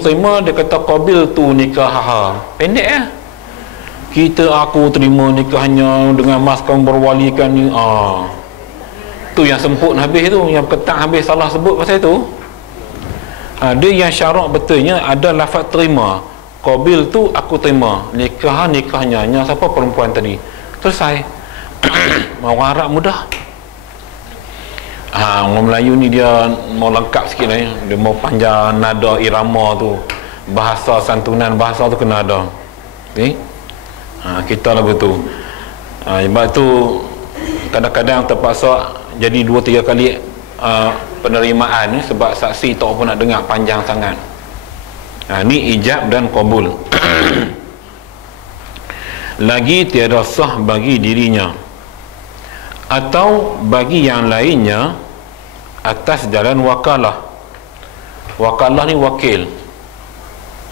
terima, dia kata qabil tu nikah. Pendek ya. Aku terima nikahnya dengan mas kamu berwalikan ni. Tu yang semput habis tu, yang ketat habis salah sebut pasal tu. Dia yang syarat betulnya ada lafaz terima. Qabil tu aku terima, nikahnya yang siapa perempuan tadi. Selesai. Orang Arab mudah. Orang Melayu ni dia mau lengkap sikit lah. Dia mau panjang nada irama tu, bahasa santunan, bahasa tu kena ada. Okay? Kita lagu tu. Sebab tu kadang-kadang terpaksa jadi 2-3 kali penerimaan ni, sebab saksi tak apa nak dengar panjang sangat. Ni ijab dan qabul. Lagi tiada sah bagi dirinya atau bagi yang lainnya atas jalan wakalah. Wakalah ni wakil.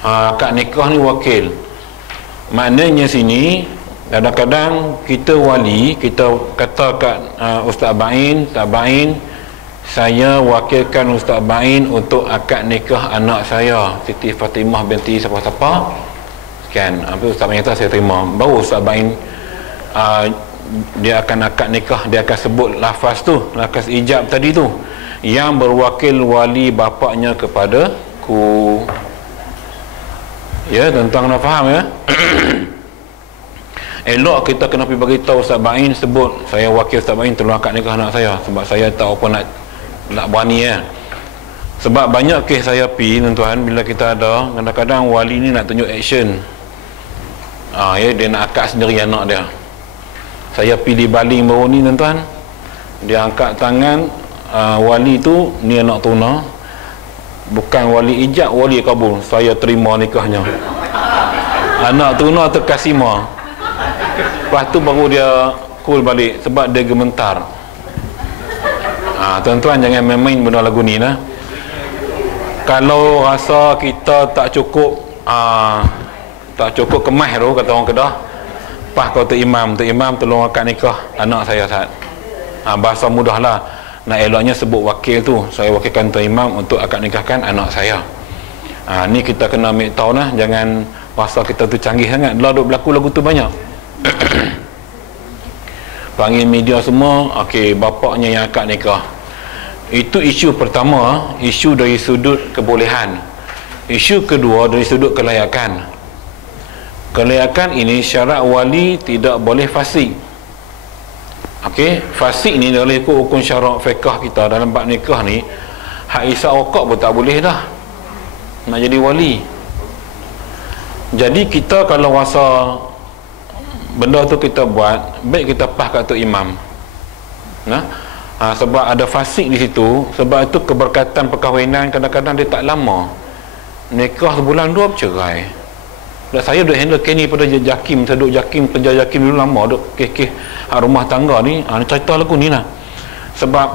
Akad nikah ni wakil. Maknanya sini kadang-kadang kita wali, kita kata kat Ustaz Bain, saya wakilkan Ustaz Bain untuk akad nikah anak saya Siti Fatimah binti siapa-siapa kan. Ustaz Bain kata saya terima. Baru Ustaz Bain dia akan akad nikah, dia akan sebut lafaz tu, lafaz ijab tadi tu, yang berwakil wali bapaknya kepada ku. Ya, tuan-tuan kena faham ya. Elok kita kena pergi bagi tahu Ustaz Bain, sebut saya wakil Ustaz Bain tolong akad nikah anak saya, sebab saya tak apa nak berani ya. Sebab banyak kes saya tuan-tuan, bila kita ada kadang-kadang wali ni nak tunjuk action. Ya, dia nak akad sendiri anak dia. Saya pergi di baling baru ni tuan-tuan, dia angkat tangan, wali tu ni anak tuna, bukan wali ijab, wali kabul, saya terima nikahnya. Anak tuna terkasima. Lepas tu baru dia cool balik, sebab dia gementar. Tuan-tuan jangan main-main benda lagu ni lah. Kalau rasa kita tak cukup kemas tu, kata orang Kedah, pas kau tu imam tolong akad nikah anak saya Ustaz. Bahasa mudah lah. Nak eloknya sebut wakil tu, saya wakilkan tuan imam untuk akad nikahkan anak saya. Ni kita kena ambil tahu lah. Jangan rasa kita tu canggih sangat. Dah duk berlaku lagu tu banyak. Panggil media semua, okey, bapaknya yang akad nikah. Itu isu pertama, isu dari sudut kebolehan. Isu kedua dari sudut kelayakan. Kelayakan ini syarat wali tidak boleh fasik. Okey, fasik ni boleh ikut hukum syarak fiqh kita dalam bab nikah ni. Hak isap rokok pun tak boleh dah nak jadi wali. Jadi kita kalau rasa benda tu kita buat, baik kita pas kat tu imam. Sebab ada fasik di situ. Sebab itu keberkatan perkahwinan kadang-kadang dia tak lama. Nikah sebulan 2 bercerai. Dan saya duk handle kes ni pada JAKIM. Saya duk JAKIM, kerja JAKIM dulu lama, duk kes-kes rumah tangga ni. Cerita lagu ni lah. Sebab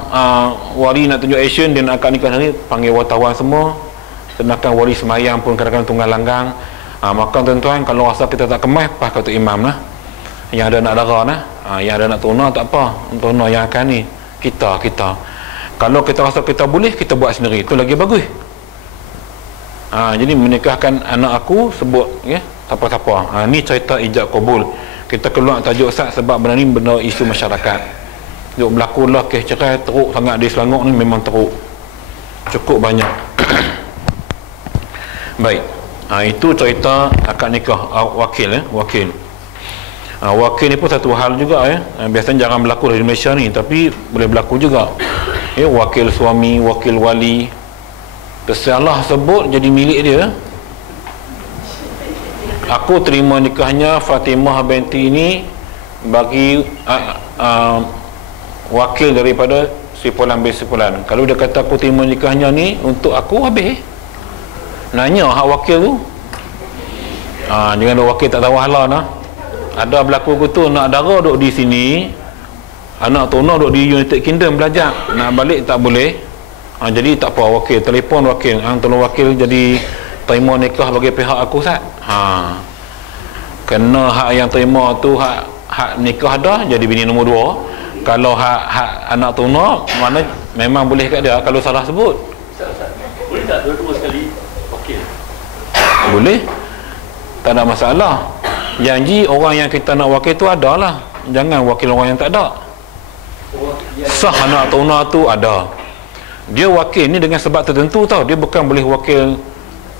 wali nak tunjuk action, dia nak akad nikah ni, panggil wartawan semua. Sedangkan wali semayang pun kadang-kadang tunggal langgang. Maka tuan-tuan, kalau rasa kita tak kemas, pas kata imam lah. Yang ada nak darah lah, yang ada nak tuna tak apa, tuna yang akan ni kita. Kalau kita rasa kita boleh, kita buat sendiri, itu lagi bagus. Jadi menikahkan anak aku, sebut ya, siapa-siapa. Ni cerita ijab qabul. Kita keluar tajuk Ustaz sebab benda ni benda isu masyarakat. Duk berlaku lah kes cerai teruk sangat di Selangor ni, memang teruk, cukup banyak. Baik, itu cerita akad nikah wakil ya, wakil. Wakil ni pun satu hal juga ya. Biasanya jarang berlaku di Malaysia ni, tapi boleh berlaku juga ya. Wakil suami, wakil wali, tersalah sebut jadi milik dia. Aku terima nikahnya Fatimah binti ini bagi wakil daripada si Fulan bin si Fulan. Kalau dia kata aku terima nikahnya ni untuk aku, habis nanya hak wakil tu. Jangan ada wakil tak tahu halal lah. Ada berlaku tu, nak dara duduk di sini, anak tuna duduk di United Kingdom belajar, nak balik tak boleh. Jadi tak apa, wakil telefon wakil, tolong wakil jadi terima nikah bagi pihak aku Ustaz. Kena hak yang terima tu hak nikah dah, jadi bini nombor 2. Kalau hak anak tuna, mana memang boleh kat dia kalau salah sebut. Ustaz, boleh tak dua-dua sekali wakil? boleh, tak ada masalah. Janji orang yang kita nak wakil tu ada lah, jangan wakil orang yang tak ada. Sah anak tuna tu ada, dia wakil ni dengan sebab tertentu tau, dia bukan boleh wakil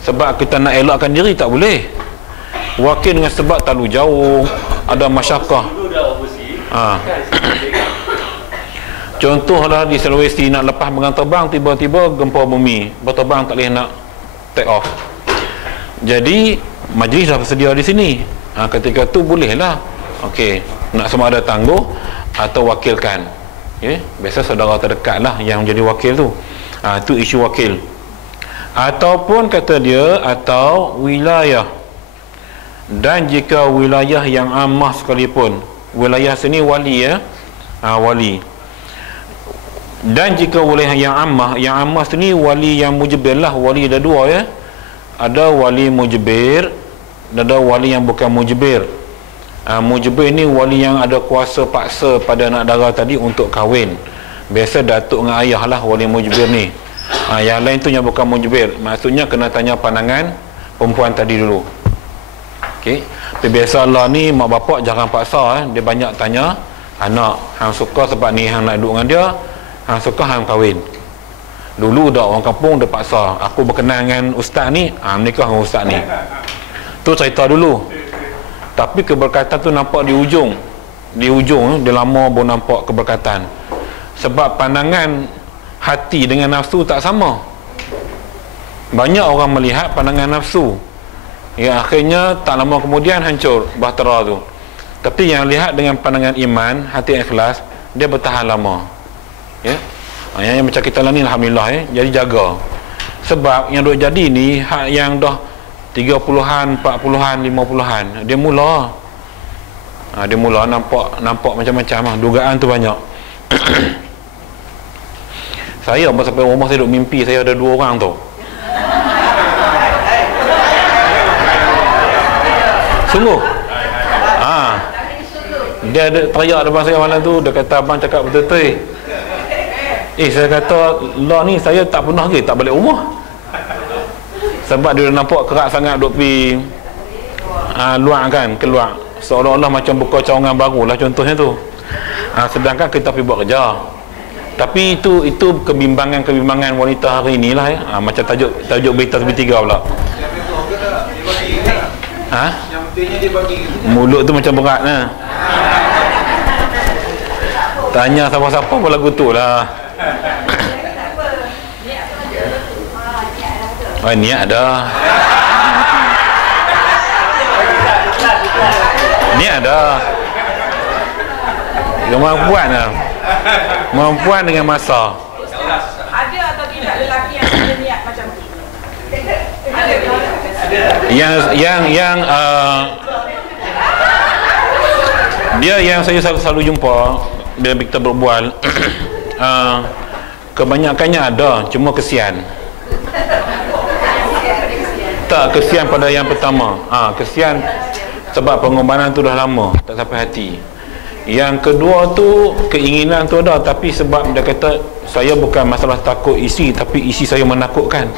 sebab kita nak elakkan diri, tak boleh. Wakil dengan sebab terlalu jauh, ada masyarakat. Contohlah di Sulawesi nak lepas dengan terbang, tiba-tiba gempa bumi, berterbang tak boleh nak take off. Jadi majlis dah bersedia di sini. Ketika tu bolehlah. Okey, nak sama ada tangguh atau wakilkan. Okey, biasa saudara terdekat lah yang menjadi wakil tu. Itu isu wakil. Ataupun kata dia atau wilayah. Dan jika wilayah yang ammah sekalipun, wilayah sini wali ya, wali. Dan jika wilayah yang ammah sini wali yang mujbir lah, wali ada dua ya, ada wali mujbir dan ada wali yang bukan mujbir. Mujbir ni wali yang ada kuasa paksa pada anak dara tadi untuk kahwin. Biasa datuk dengan ayah lah wali mujbir ni. Yang lain tu yang bukan mujbir, maksudnya kena tanya pandangan perempuan tadi dulu. Okey, tapi biasalah ni mak bapak jangan paksa dia banyak tanya anak, hang suka sebab ni hang nak duduk dengan dia, hang suka hang kahwin. Dulu dah orang kampung dia paksa, aku berkenan dengan ustaz ni, menikah dengan ustaz ni. Tu cerita dulu. Tapi keberkatan tu nampak di ujung. Di ujung dia lama baru nampak keberkatan. Sebab pandangan hati dengan nafsu tak sama. Banyak orang melihat pandangan nafsu, ya akhirnya tak lama kemudian hancur bahtera tu. Tapi yang lihat dengan pandangan iman, hati ikhlas, dia bertahan lama. Ya. Yang macam kita lah ni alhamdulillah jadi jaga. Sebab yang duk jadi ni hak yang dah 30-an, 40-an, 50-an, dia mula. Dia mula nampak macam-macam lah. Dugaan tu banyak. Saya sampai rumah saya duk mimpi saya ada 2 orang tu. Sungguh. Dia ada teriak depan saya malam tu, dia kata abang cakap betul-betul. Saya kata lah ni saya tak pernah lagi tak balik rumah. Sebab dia nampak kerak sangat duk pergi luar kan, keluar. Seolah-olah macam buka cawangan baru lah contohnya tu. Sedangkan kita pergi buat kerja. Tapi itu kebimbangan wanita hari ni lah macam tajuk berita TV3 pula. Mulut tu macam berat lah. Tanya siapa-siapa pun lagu tu lah. Niat ada. Niat ada. Kemampuan lah. Kemampuan dengan masa. Ada atau tidak lelaki yang ada niat macam tu? Dia yang saya selalu jumpa bila kita berbual, kebanyakannya ada, cuma kesian. Tak, kesian pada yang pertama. Kesian sebab pengorbanan tu dah lama, tak sampai hati. Yang kedua tu keinginan tu ada, tapi sebab dia kata saya bukan masalah takut isi, tapi isi saya menakutkan.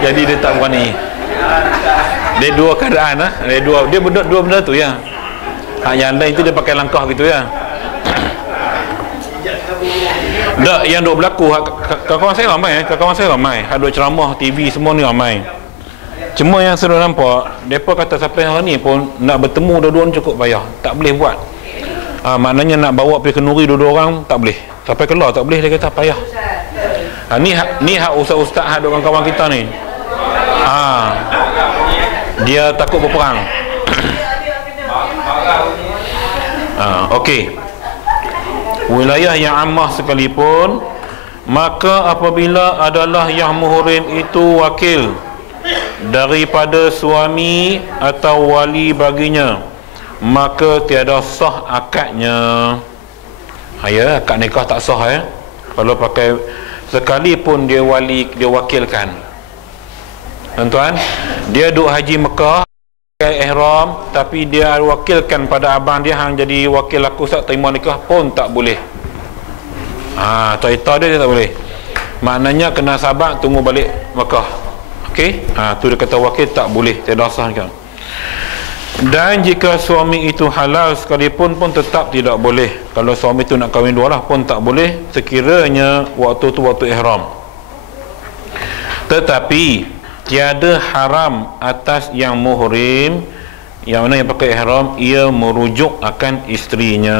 Jadi dia tak berani. Dia dua keadaan dia dua benda tu ya. Yang lain tu dia pakai langkah gitu ya. Tak, yang duk berlaku kawan-kawan saya ramai, duk ceramah TV semua ni ramai. Cuma yang saya nampak, mereka kata sampai hari ni pun nak bertemu dua-dua cukup payah, tak boleh buat. Maknanya nak bawa pergi kenduri dua-dua orang tak boleh, sampai keluar tak boleh, dia kata payah. Ni hak ustaz-ustaz hak dengan kawan kita ni. Dia takut berperang. Okey. Wilayah yang ammah sekalipun, maka apabila adalah yang muhrim itu wakil daripada suami atau wali baginya, maka tiada sah akadnya. Akad nikah tak sah kalau pakai, sekalipun dia wali, dia wakilkan. Tuan-tuan, dia duk haji Mekah ihram, tapi dia wakilkan pada abang dia hang jadi wakil aku, tak terima nikah pun tak boleh. Cerita dia tak boleh. maknanya kena sabar tunggu balik Mekah. Okey, tu dia kata wakil tak boleh, tidak sah kan. Dan jika suami itu halal sekalipun pun tetap tidak boleh. Kalau suami itu nak kahwin dua lah pun tak boleh sekiranya waktu tu waktu ihram. Tetapi tiada haram atas yang muhrim, yang mana yang pakai ihram, ia merujuk akan isterinya.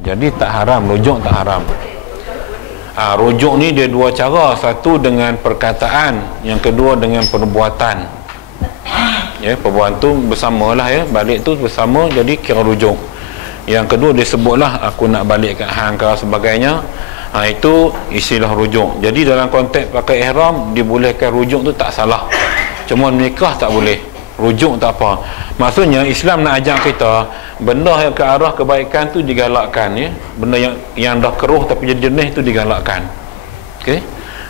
Jadi tak haram, rujuk tak haram. Rujuk ni dia dua cara, satu dengan perkataan, yang kedua dengan perbuatan. Ya, perbuatan tu bersamalah ya, balik tu bersama, jadi kira rujuk. Yang kedua dia sebutlah aku nak balik kat hang ke sebagainya. Itu istilah rujuk. Jadi dalam konteks pakai ihram dibolehkan rujuk tu tak salah. Cuma nikah tak boleh. Rujuk tak apa. Maksudnya Islam nak ajar kita benda yang ke arah kebaikan tu digalakkan ya. Benda yang dah keruh tapi jadi jenis tu digalakkan. Okey.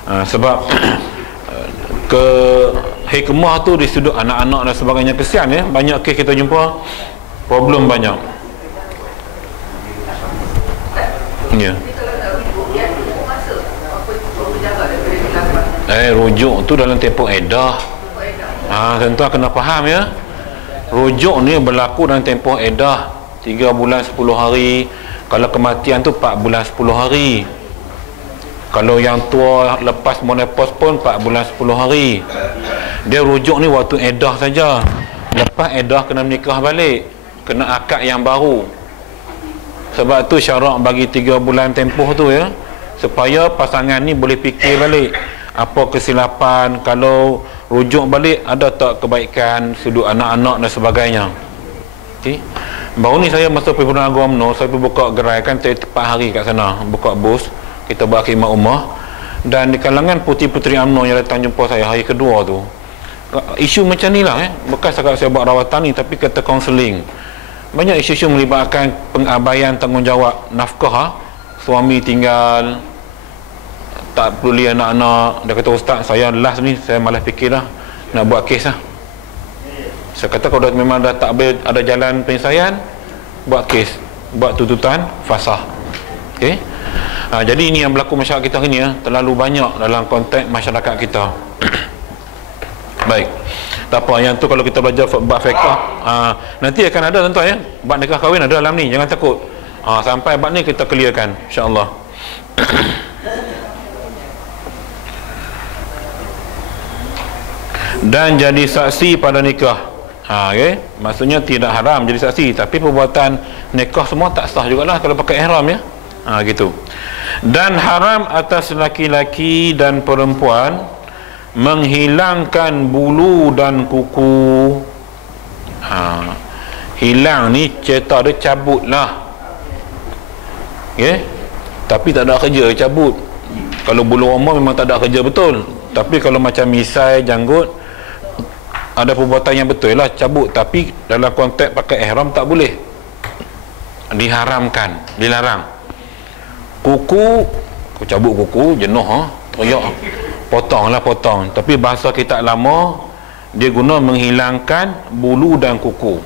Sebab ke hikmah tu di sudut anak-anak dan sebagainya, kesian ya. Banyak kes kita jumpa problem banyak. Ya. Rujuk tu dalam tempoh edah. Tuan-tuan kena faham ya. Rujuk ni berlaku dalam tempoh edah 3 bulan 10 hari. Kalau kematian tu 4 bulan 10 hari. Kalau yang tua lepas menopause pun 4 bulan 10 hari. Dia rujuk ni waktu edah saja. Lepas edah kena menikah balik, kena akad yang baru. Sebab tu syarat bagi 3 bulan tempoh tu ya, supaya pasangan ni boleh fikir balik apa kesilapan, kalau rujuk balik ada tak kebaikan sudut anak-anak dan sebagainya. Okay. Baru ni saya masa pergi Penang Agong UMNO, saya pergi buka gerai kan, saya tepat hari kat sana buka bus, kita buat khidmat umrah. Dan di kalangan puteri-puteri UMNO yang datang jumpa saya hari kedua tu, isu macam ni lah bukan sekadar saya buat rawatan ni, tapi kata kaunseling. Banyak isu-isu melibatkan pengabaian tanggungjawab nafkah. Suami tinggal tak peduli anak-anak. Dia kata, ustaz saya last ni saya malas fikir dah nak buat kes lah. Saya kata kalau memang dah tak boleh ada jalan penyelesaian, buat kes, buat tuntutan fasah. Okay? Jadi ini yang berlaku masyarakat kita hari ni ya, terlalu banyak dalam konteks masyarakat kita. Baik, tak apa, yang tu kalau kita belajar bab fiqh, nanti akan ada tuan-tuan ya, bab nikah kahwin ada dalam ni, jangan takut. Sampai bab ni kita clearkan insya-Allah. Dan jadi saksi pada nikah. Okay? Maksudnya tidak haram jadi saksi, tapi perbuatan nikah semua tak sah jugalah kalau pakai ihram ya. Gitu. Dan haram atas laki-laki dan perempuan menghilangkan bulu dan kuku. Hilang ni cerita dia cabut lah. Okay? Tapi tak ada kerja cabut. Kalau bulu roma memang tak ada kerja betul. Tapi kalau macam misai, janggut, ada perbuatan yang betul lah cabut. Tapi dalam konteks pakai ihram tak boleh, diharamkan, dilarang. Kuku, cabut kuku jenuh teriak, potong. Tapi bahasa kita lama dia guna menghilangkan bulu dan kuku.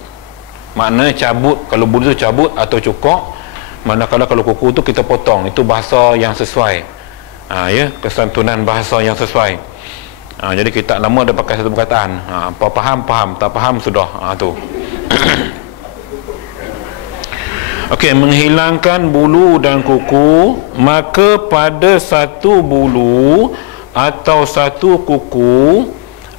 Maknanya cabut, kalau bulu tu cabut atau cukur. Manakala kalau kuku tu kita potong. Itu bahasa yang sesuai. Ya, kesantunan bahasa yang sesuai. Jadi kita lama ada pakai satu perkataan. Apa faham, tak faham sudah. Tu. Okey, menghilangkan bulu dan kuku, maka pada satu bulu atau satu kuku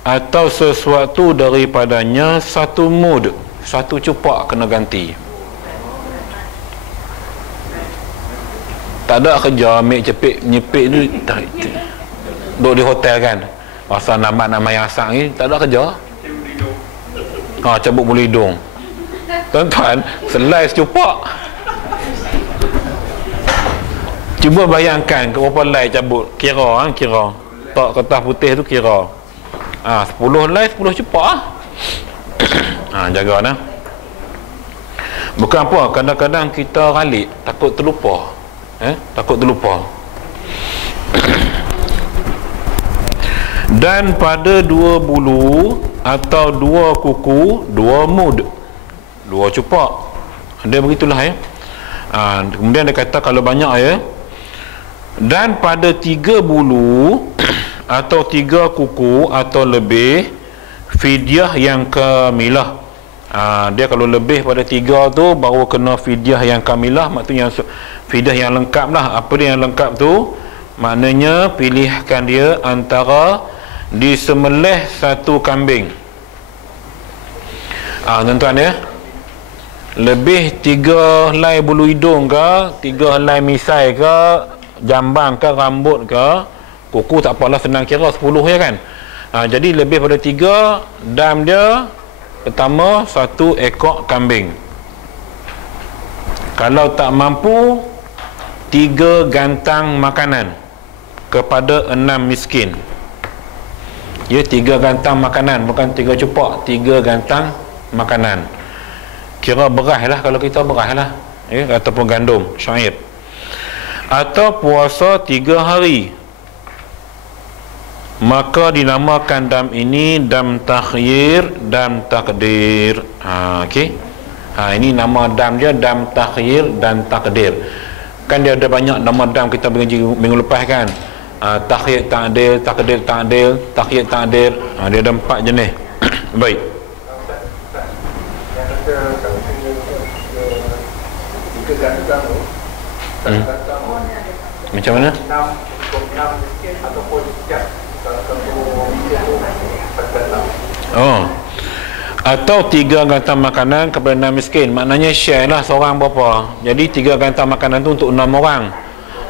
atau sesuatu daripadanya satu mud, satu cupak kena ganti. Tak ada kerja ambil cepik nyepik tu duduk di hotel kan, pasal nama-nama yang asal ni tak ada kerja. Cabut bulu hidung tuan-tuan, selai secupak. Cuba bayangkan berapa lay cabut, kira tak kertas putih tu kira 10 lay 10 cupak jaga nah. Bukan apa, kadang-kadang kita ralik takut terlupa. Dan pada dua bulu atau dua kuku, dua mud, dua cupak. Dia begitulah ya. Kemudian dia kata kalau banyak ya, Dan pada 3 bulu atau 3 kuku atau lebih, fidyah yang kamilah. Dia kalau lebih pada 3 tu baru kena fidyah yang kamilah, maksudnya fidyah yang lengkap lah. Apa dia yang lengkap tu? Maknanya pilihkan dia antara disembelih 1 kambing. Tuan-tuan ya, lebih 3 helai bulu hidung ke, 3 helai misai ke, jambang ke, rambut ke, kuku tak apalah, senang kira 10 je kan. Jadi lebih pada 3, dam dia pertama 1 ekor kambing. Kalau tak mampu, 3 gantang makanan kepada 6 miskin. Ya, 3 gantang makanan, bukan 3 cupak, 3 gantang makanan. Kira beras lah, kalau kita beras lah, ataupun gandum, syair. Atau puasa 3 hari, maka dinamakan dam ini dam takhyir, dam takdir. Okey. Ini nama dam dia, dam takhyir dan takdir. Kan dia ada banyak nama dam, kita mengaji minggu lepas kan. Takhyir takdir, takdir takdir, takhyir takdir. Dia ada 4 jenis. Baik. Macam mana? Atau 3 gantang makanan kepada 6 miskin. Maknanya share lah, seorang berapa. Jadi 3 gantang makanan tu untuk 6 orang.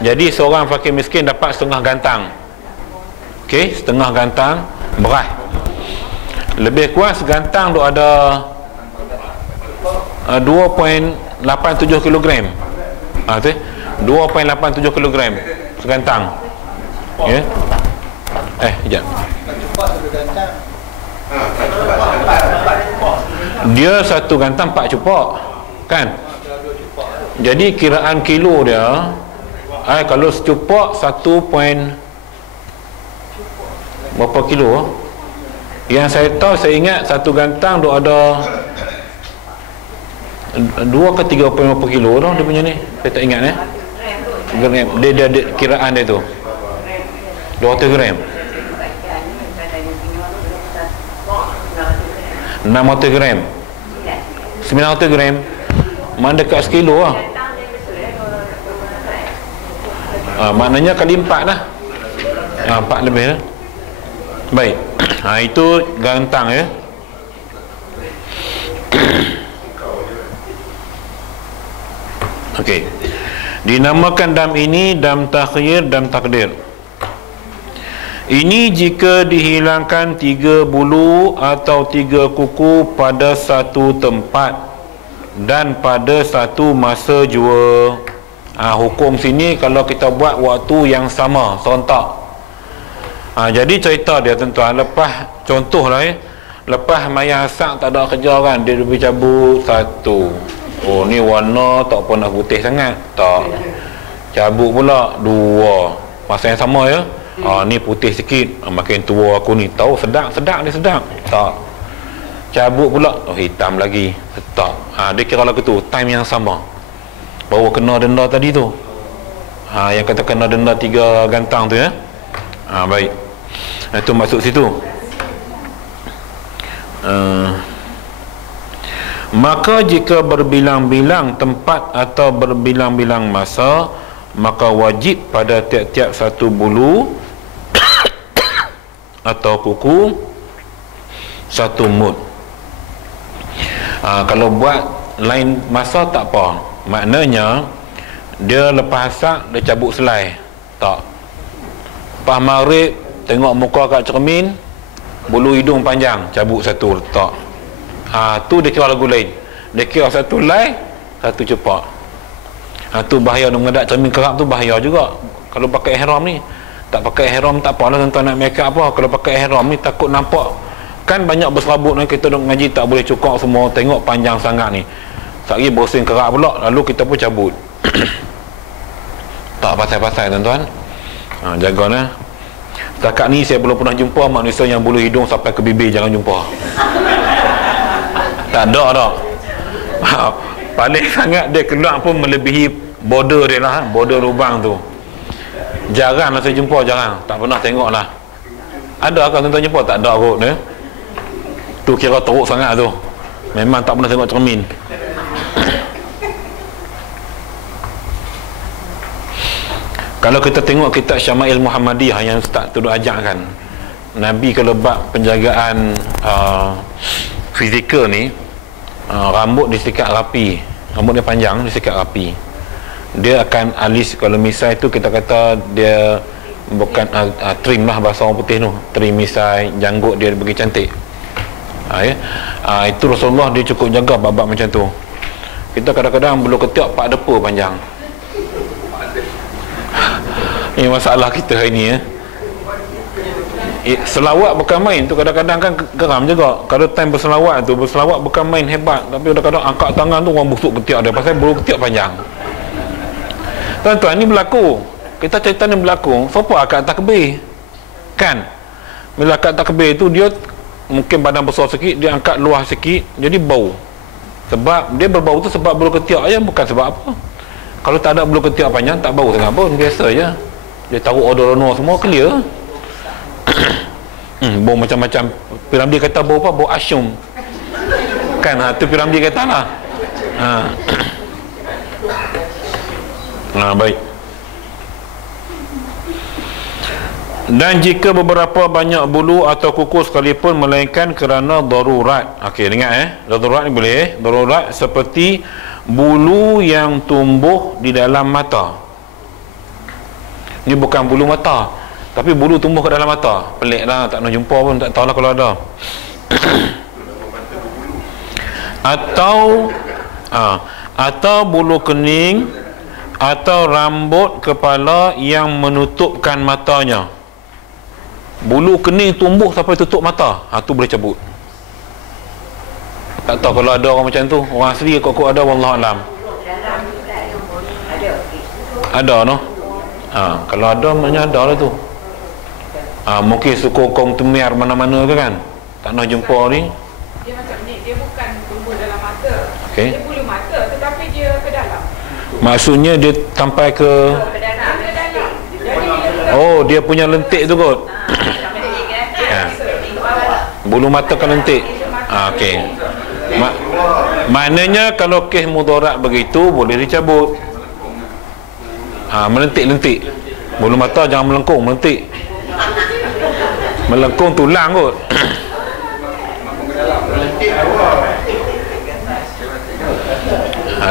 Jadi seorang fakir miskin dapat setengah gantang. Okey, setengah gantang beras. Lebih kurang segantang tu ada 2.87 kg. Tu 2.87 kg segantang. Ya. Sekejap. Dia 1 gantang 4 cupak kan. Jadi kiraan kilo dia, kalau secupak 1. Berapa kilo? Yang saya tahu, saya ingat 1 gantang tu ada 2 ke 3 berapa kilo tu dia punya ni. Saya tak ingat gram. Dia kiraan dia tu 200 gram, 600 gram, 900 gram. Mana dekat sekilo lah. Maknanya kali 4 lah. 4 lebih lah. Baik. Itu gantang ya. Okey. Dinamakan dam ini dam takhyir, dam takdir. Ini jika dihilangkan 3 bulu atau 3 kuku pada satu tempat dan pada satu masa jua. Hukum sini kalau kita buat waktu yang sama, serentak. Jadi cerita dia tuan-tuan, lepas contohlah lepas mayang sak tak ada kerja kan, dia lebih cabut 1. Ni warna tak pernah putih sangat, tak. Cabut pula 2. Masa yang sama ya. Ni putih sikit, makin tua aku ni, tahu sedap ni sedap. Tak. Cabut pula, hitam lagi. Tak. Dia kira lagu tu time yang sama. Baru kena denda tadi tu. Yang kata kena denda 3 gantang tu ya. Baik. Itu maksud situ. Maka jika berbilang-bilang tempat atau berbilang-bilang masa, maka wajib pada tiap-tiap 1 bulu atau kuku 1 mud. Kalau buat lain masa tak apa. Maknanya dia lepas asak dia cabut selai. Tak. Lepas maghrib tengok muka kat cermin, bulu hidung panjang, cabut 1 letak. Tu dia kira lagu lain. Dia kira 1 helai, 1 cepak. Tu bahaya mengedak cermin kerap tu, bahaya juga. Kalau pakai ihram ni, tak pakai ihram tak apalah tuan-tuan nak make up apa. Kalau pakai ihram ni takut nampak. Kan banyak berserabut ni, kita duk ngaji tak boleh cukup semua, tengok panjang sangat ni. Sekali bersin kerap pula, lalu kita pun cabut. Tak pasal-pasal tuan-tuan. Jagalah. Setakat ni saya belum pernah jumpa manusia yang bulu hidung sampai ke bibir, jangan jumpa. Tak ada dah. Paling sangat dia keluar pun melebihi border dia lah, border lubang tu. Jarang lah saya jumpa, jarang. Tak pernah tengok lah. Ada kan tuan-tuan jumpa? Tak ada kot dia. Tu kira teruk sangat tu. Memang tak pernah tengok cermin. Kalau kita tengok kitab Syama'il Muhammadiyah yang Ustaz tu ajarkan, Nabi kalau bab penjagaan fizikal ni, rambut disikat rapi, rambut dia panjang disikat rapi, dia akan alis. Kalau misai tu kita kata dia bukan trim lah bahasa orang putih tu, trim misai, janggut dia bagi cantik. Itu Rasulullah dia cukup jaga bab-bab macam tu. Kita kadang-kadang bulu ketiak 4 depa panjang. Ini masalah kita hari ni selawat bukan main tu, kadang-kadang kan geram juga. Kalau time berselawat tu, berselawat bukan main hebat, tapi kadang-kadang angkat tangan tu orang busuk ketiak dia pasal bulu ketiak panjang. Tuan-tuan, ni berlaku. Kita cerita ni berlaku. Siapa akad takbir? Kan? Bila akad takbir tu dia mungkin badan besar sikit, dia angkat luar sikit, jadi bau. Sebab dia berbau tu sebab bulu ketiak aja, bukan sebab apa. Kalau tak ada bulu ketiak panjang tak bau sangat pun, biasa je. Dia taruh odor-odor semua clear. Bau macam-macam. Piramli kata bau apa? Bau asyum. Kan? Tu Piramli kata lah. Baik. Dan jika beberapa banyak bulu atau kuku sekalipun, melainkan kerana darurat. Okey, dengar darurat ni boleh. Darurat seperti bulu yang tumbuh di dalam mata. Ni bukan bulu mata, tapi bulu tumbuh ke dalam mata. Pelik lah, tak nak jumpa pun, tak tahulah kalau ada. Atau bulu kening atau rambut kepala yang menutupkan matanya. Bulu kening tumbuh sampai tutup mata, tu boleh cabut. Tak tahu kalau ada orang macam tu. Orang asli kok ada, wallahualam. Ada no? Kalau ada maknanya ada lah tu. Mungkin suku kaum Tumiar mana-mana ke kan, tak nak jumpa ni. Dia macam ni, dia bukan tumbuh dalam mata. Okay. Dia bulu mata tetapi dia ke dalam. Maksudnya dia sampai ke dalam. Oh, dia punya lentik tu kot. Bulu mata kan lentik. Okey. Maknanya kalau kes mudarat begitu boleh dicabut. Melentik-lentik. Bulu mata jangan melengkung, melentik. Melengkung tulang kot.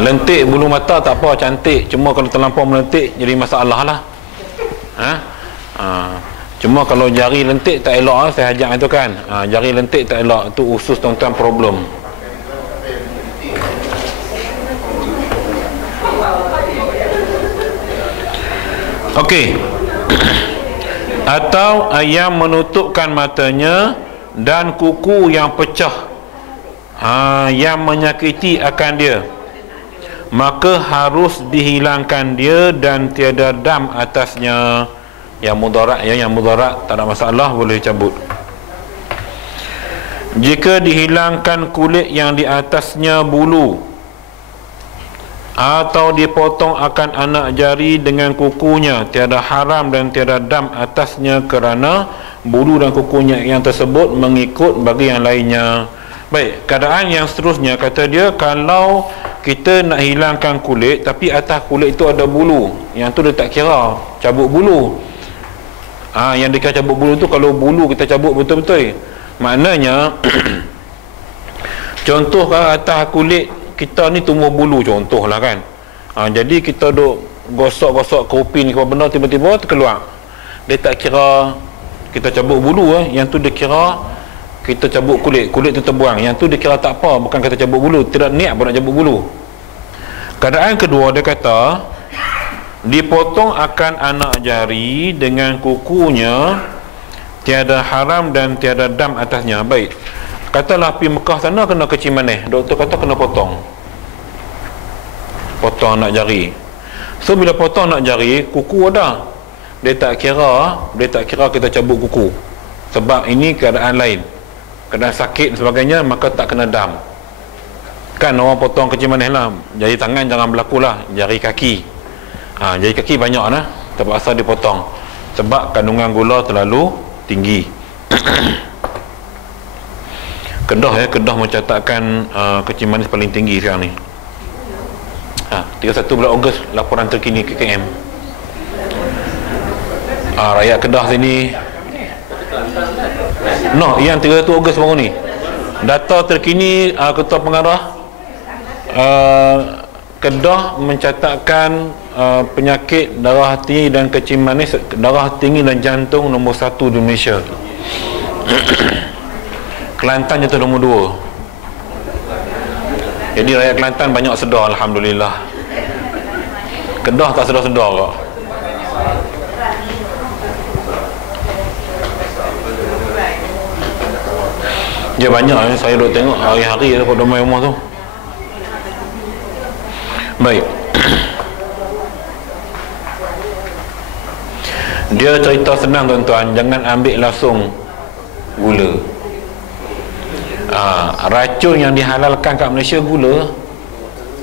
Lentik bulu mata tak apa, cantik. Cuma kalau terlampau melentik jadi masalah lah. Cuma kalau jari lentik tak elok lah, saya ajak itu kan. Jari lentik tak elok, tu usus tuan-tuan problem. Okey. Atau yang menutupkan matanya dan kuku yang pecah, yang menyakiti akan dia, maka harus dihilangkan dia dan tiada dam atasnya. Yang mudarat, yang mudarat tak ada masalah, boleh cabut. Jika dihilangkan kulit yang di atasnya bulu, atau dipotong akan anak jari dengan kukunya, tiada haram dan tiada dam atasnya kerana bulu dan kukunya yang tersebut mengikut bagi yang lainnya. Baik, keadaan yang seterusnya kata dia, kalau kita nak hilangkan kulit tapi atas kulit itu ada bulu, yang tu dia tak kira cabut bulu. Yang dia cabut bulu tu kalau bulu kita cabut betul-betul. Maknanya contoh kalau atas kulit kita ni tumbuh bulu contoh lah kan. Jadi kita duk gosok-gosok kerupin ke apa benda, tiba-tiba terkeluar. Dia tak kira kita cabut bulu, yang tu dia kira kita cabut kulit tu terbuang. Yang tu dia kira tak apa, bukan kata cabut bulu, tidak niat pun nak cabut bulu. Keadaan kedua dia kata dipotong akan anak jari dengan kukunya, tiada haram dan tiada dam atasnya. Baik, katalah pergi Mekah sana kena kecil manis, doktor kata kena potong anak jari. So bila potong anak jari, kuku ada, dia tak kira kita cabut kuku, sebab ini keadaan lain, keadaan sakit dan sebagainya, maka tak kena dam. Kan orang potong kecil manis lah, jari tangan jangan berlaku lah, jari kaki. Jari kaki banyak lah, terpaksa dipotong sebab kandungan gula terlalu tinggi. Kedah mencatatkan kecil manis paling tinggi sekarang ni. 31 bulan Ogos, laporan terkini KKM. Rakyat Kedah sini yang 31 Ogos baru ni. Data terkini Ketua Pengarah Kedah mencatatkan penyakit darah tinggi dan kecil manis, darah tinggi dan jantung nombor 1 di Malaysia. Kelantan jatuh nombor 2. Jadi rakyat Kelantan banyak sedar, alhamdulillah. Kedah tak sedar-sedar kok. Dia banyak saya duk tengok hari-hari dapat domai rumah tu. Baik. Dia cerita senang tuan-tuan, jangan ambil langsung gula. Racun yang dihalalkan kat Malaysia gula.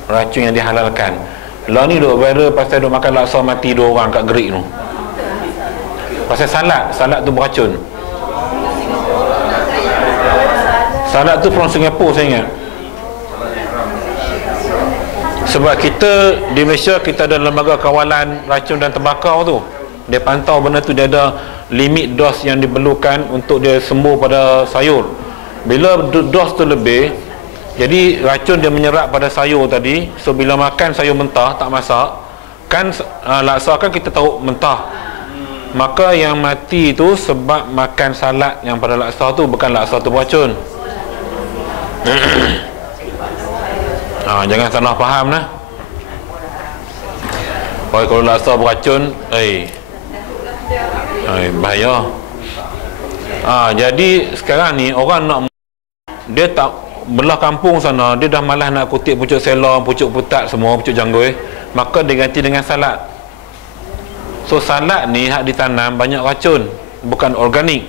Racun yang dihalalkan. Lah ni duk viral pasal duk makan laksa mati 2 orang kat Gerik tu. Pasal salad tu beracun. Salad tu from Singapura saya ingat. Sebab kita di Malaysia kita ada lembaga kawalan racun dan tembakau tu. Dia pantau benda tu, dia ada limit dos yang diperlukan untuk dia sembuh pada sayur. Bila dos tu lebih, jadi racun dia menyerap pada sayur tadi. So bila makan sayur mentah tak masak, kan laksa kan kita taruh mentah. Maka yang mati tu sebab makan salad yang pada laksa tu, bukan laksa tu beracun. Jangan salah faham lah. Kalau laksa beracun, bahaya. Jadi sekarang ni orang nak, dia tak belah kampung sana, dia dah malas nak kutip pucuk selong, pucuk putat semua, pucuk janggut, maka dia ganti dengan salad. So salad ni hak ditanam banyak racun, bukan organik.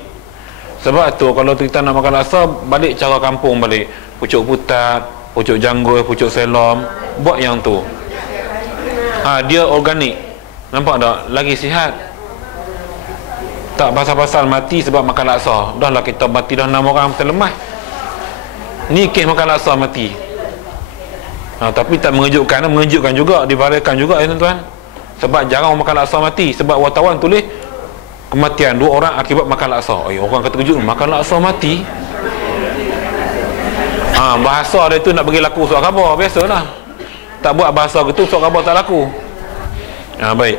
Sebab tu kalau kita nak makan laksa, balik cara kampung balik. Pucuk putat, pucuk janggut, pucuk selom, buat yang tu. Dia organik. Nampak tak? Lagi sihat. Tak pasal-pasal mati sebab makan laksa. Dah lah kita mati dah 6 orang pasal lemah. Ni kes makan laksa mati. Tapi tak mengejutkan, mengejutkan juga, divaralkan juga tuan-tuan. Sebab jarang makan laksa mati. Sebab wartawan tulis kematian 2 orang akibat makan laksa. Orang kata kejut, makan laksa mati. Bahasa dia tu nak bagi laku surat khabar, biasalah. Tak buat bahasa gitu, surat khabar tak laku. Baik.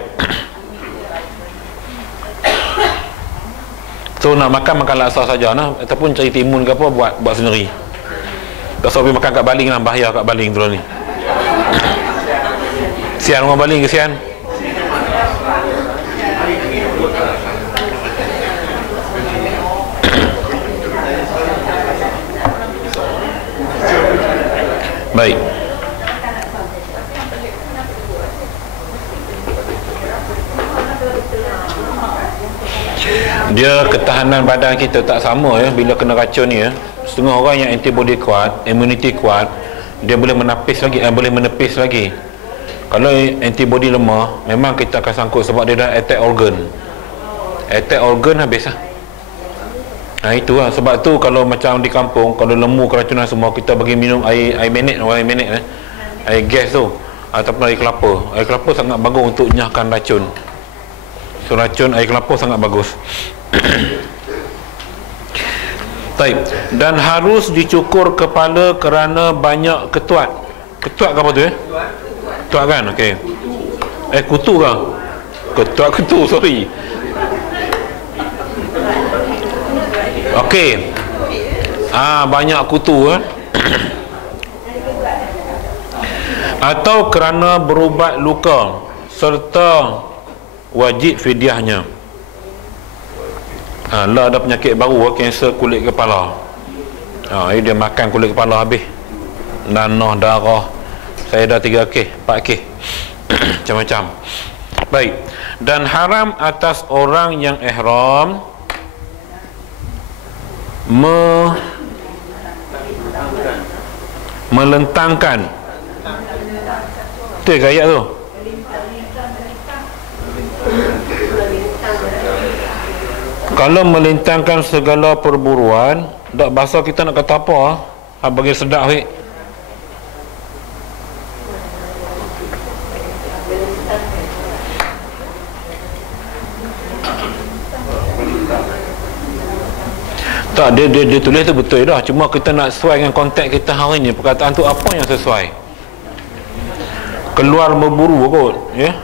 So nak makan laksa saja nah, ataupun cari timun ke apa, buat sendiri. Tak usah pergi makan kat baling lah, bahaya kat baling tu ni. Sian orang baling, kesian. Baik. Dia ketahanan badan kita tak sama bila kena racun ni Setengah orang yang antibody kuat, immunity kuat, dia boleh menepis lagi. Kalau antibody lemah, memang kita akan sangkut sebab dia dah attack organ habis lah. Itu lah. Sebab tu kalau macam di kampung, kalau lembu keracunan semua, kita bagi minum air menet air gas tu ataupun air kelapa sangat bagus untuk nyahkan racun. So racun air kelapa sangat bagus. Baik. Dan harus dicukur kepala kerana banyak ketuat. Ketuat ke apa tu Ketuat kan? Okey. Kutu ke? Ketuat, sorry. Okey. Banyak kutu atau kerana berubat luka serta wajib fidyahnya. Lah ada penyakit baru, kanser kulit kepala. Dia makan kulit kepala habis. Nanah, darah. Saya dah 3 kes, 4 kes. Macam-macam. Baik. Dan haram atas orang yang ihram melentangkan. Itu ayat tu. Kalau melintangkan segala perburuan, dak bahasa kita nak kata apa? Bagi sedap weh. Tak, dia tulis tu betul dah. Cuma kita nak sesuai dengan konteks kita hari ni. Perkataan tu apa yang sesuai? Keluar berburu kot, ya.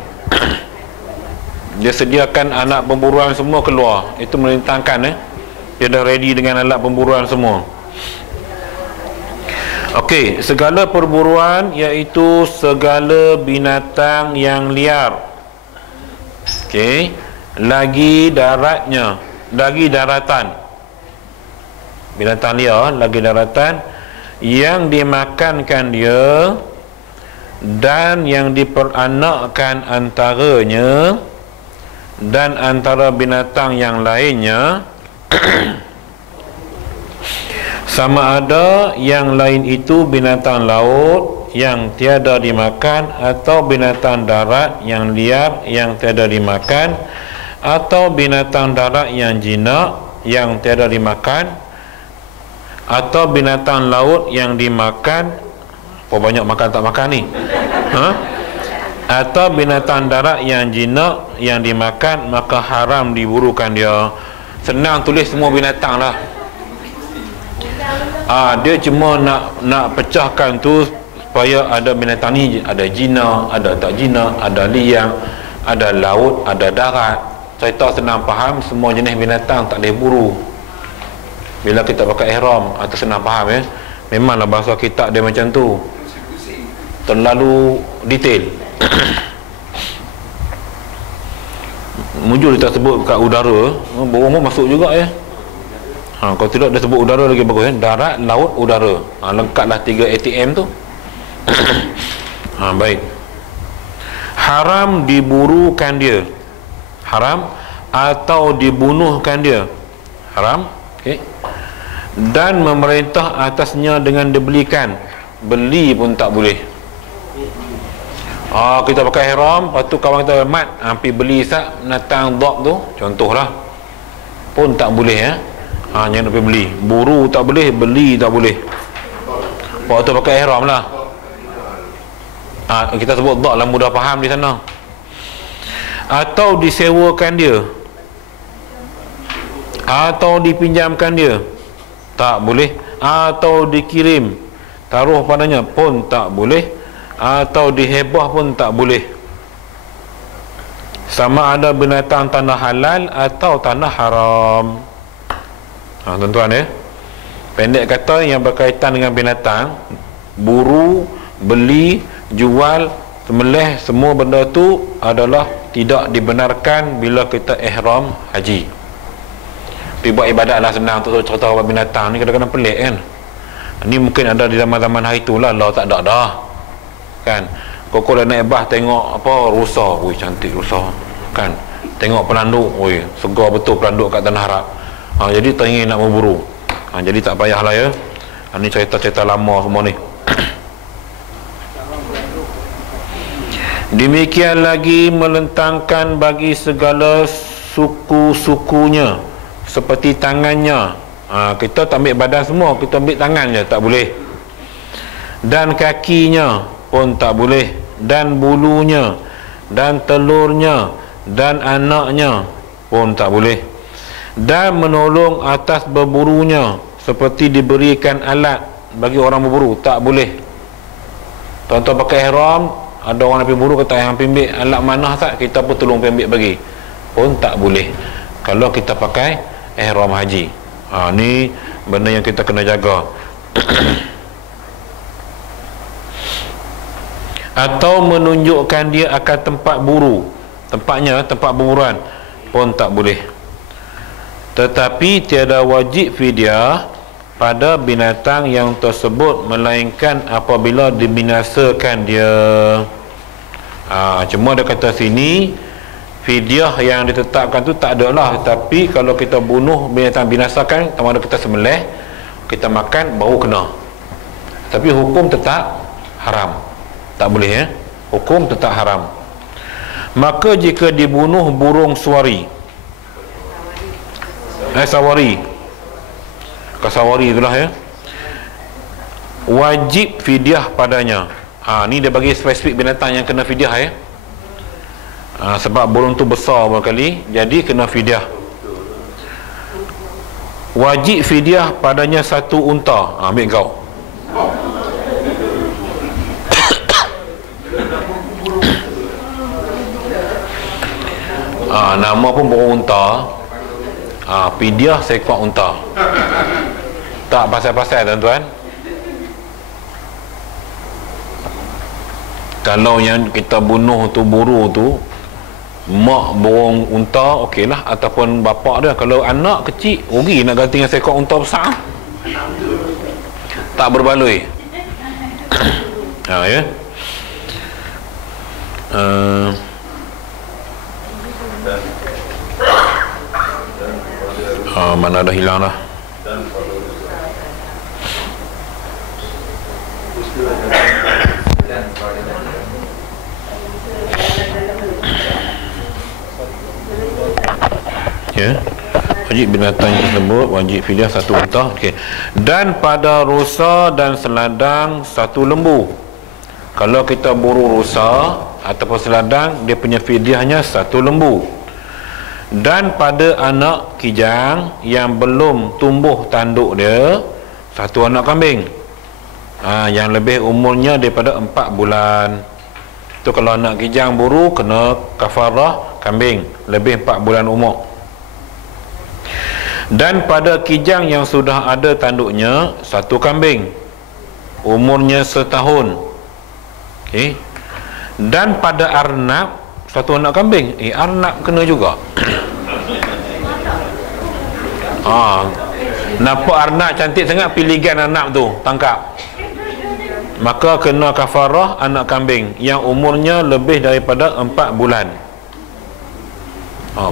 Dia sediakan anak pemburuan semua keluar. Itu melintangkan, dia dah ready dengan alat pemburuan semua. Okey, segala perburuan iaitu segala binatang yang liar. Okey, lagi daratnya, lagi daratan. Binatang liar lagi daratan yang dimakankan dia dan yang diperanakkan antaranya dan antara binatang yang lainnya sama ada yang lain itu binatang laut yang tiada dimakan atau binatang darat yang liar yang tiada dimakan atau binatang darat yang jinak yang tiada dimakan atau binatang laut yang dimakan. Apa banyak makan tak makan ni? Atau binatang darat yang jinak yang dimakan, maka haram diburukan dia. Senang tulis semua binatang lah. Dia cuma nak pecahkan tu supaya ada binatang ni, ada jinak, ada tak jinak, ada liang, ada laut, ada darat. Saya tahu senang faham, semua jenis binatang tak boleh buru bila kita pakai ihram, atau senang faham ya. Memanglah bahasa kita dia macam tu, terlalu detail. Mujur kita sebut kat udara, burung pun masuk juga ya. Kalau tidak dia sebut udara lagi bagus ya. Darat, laut, udara. Lengkaplah 3 ATM tu. Baik. Haram diburukan dia. Haram atau dibunuhkan dia. Haram. Okey. Dan memerintah atasnya dengan dibelikan. Beli pun tak boleh. Kita pakai ihram, lepas tu kawan kita mat, pergi beli sat natang dok tu, contohlah, pun tak boleh ya. Jangan pergi beli. Buru tak boleh, beli tak boleh. Waktu pakai ihram lah. Kita sebut dok lah, mudah faham di sana. Atau disewakan dia, atau dipinjamkan dia, tak boleh. Atau dikirim, taruh padanya, pun tak boleh. Atau dihebah pun tak boleh. Sama ada binatang tanah halal atau tanah haram. Tuan-tuan ya, pendek kata yang berkaitan dengan binatang, buru, beli, jual, sembelih, semua benda tu adalah tidak dibenarkan bila kita ihram haji. Pergi buat ibadat lah senang tu, cerita about binatang ni kadang-kadang pelik kan. Ni mungkin ada di zaman-zaman hari tu lah, Allah tak ada dah kan. Kau dah naik bah tengok apa rusa, oi cantik rusa kan. Tengok pelanduk, oi segar betul pelanduk kat tanah Arab. Jadi teringin nak memburu. Jadi tak payahlah ya. Ni cerita-cerita lama semua ni. Demikian lagi melentangkan bagi segala suku-sukunya, seperti tangannya. Kita tak ambil badan semua, kita ambil tangan je, tak boleh. Dan kakinya pun tak boleh. Dan bulunya, dan telurnya, dan anaknya pun tak boleh. Dan menolong atas berburunya, seperti diberikan alat bagi orang berburu, tak boleh. Tuan-tuan pakai ihram, ada orang nak pergi buru, kata yang pergi ambil alat mana tak, kita pun tolong pergi ambil bagi, pun tak boleh kalau kita pakai ihram haji. Ni benda yang kita kena jaga. Atau menunjukkan dia akan tempat buru, tempatnya tempat berburuan, pun tak boleh. Tetapi tiada wajib fidyah pada binatang yang tersebut, melainkan apabila dibinasakan dia. Cuma dia kata sini fidyah yang ditetapkan tu tak ada lah. Tapi kalau kita bunuh binatang, binasakan, sama ada kita sembelih, kita makan, baru kena. Tapi hukum tetap haram, tak boleh ya. Hukum tetap haram. Maka jika dibunuh burung suari, Sawari. Kasawari itulah ya. Wajib fidyah padanya. Ni dia bagi spesifik binatang yang kena fidyah ya. Sebab burung tu besar berkali, jadi kena fidyah. Wajib fidyah padanya satu unta. Ambil kau. Nama pun burung unta. Fidyah seekor unta. Tak pasal-pasal tuan-tuan. Kalau yang kita bunuh tu buru tu, mak burung unta, okeylah. Ataupun bapak dia. Kalau anak kecil, rugi nak ganti dengan seekor unta besar. Tak berbaloi. Ya. Mana dah hilang dah. Ya. Wajib binatang tersebut wajib fidyah satu unta. Okey. Dan pada rusa dan seladang satu lembu. Kalau kita buru rusa ataupun seladang, dia punya fidyahnya satu lembu. Dan pada anak kijang yang belum tumbuh tanduk dia, satu anak kambing. Yang lebih umurnya daripada 4 bulan. Tu kalau anak kijang buru, kena kafarah kambing lebih 4 bulan umur. Dan pada kijang yang sudah ada tanduknya, satu kambing umurnya setahun. Okey. Dan pada arnab, satu anak kambing. Arnab kena juga. Nampak arnab cantik sangat, pilihan arnab tu tangkap, maka kena kafarah anak kambing yang umurnya lebih daripada 4 bulan.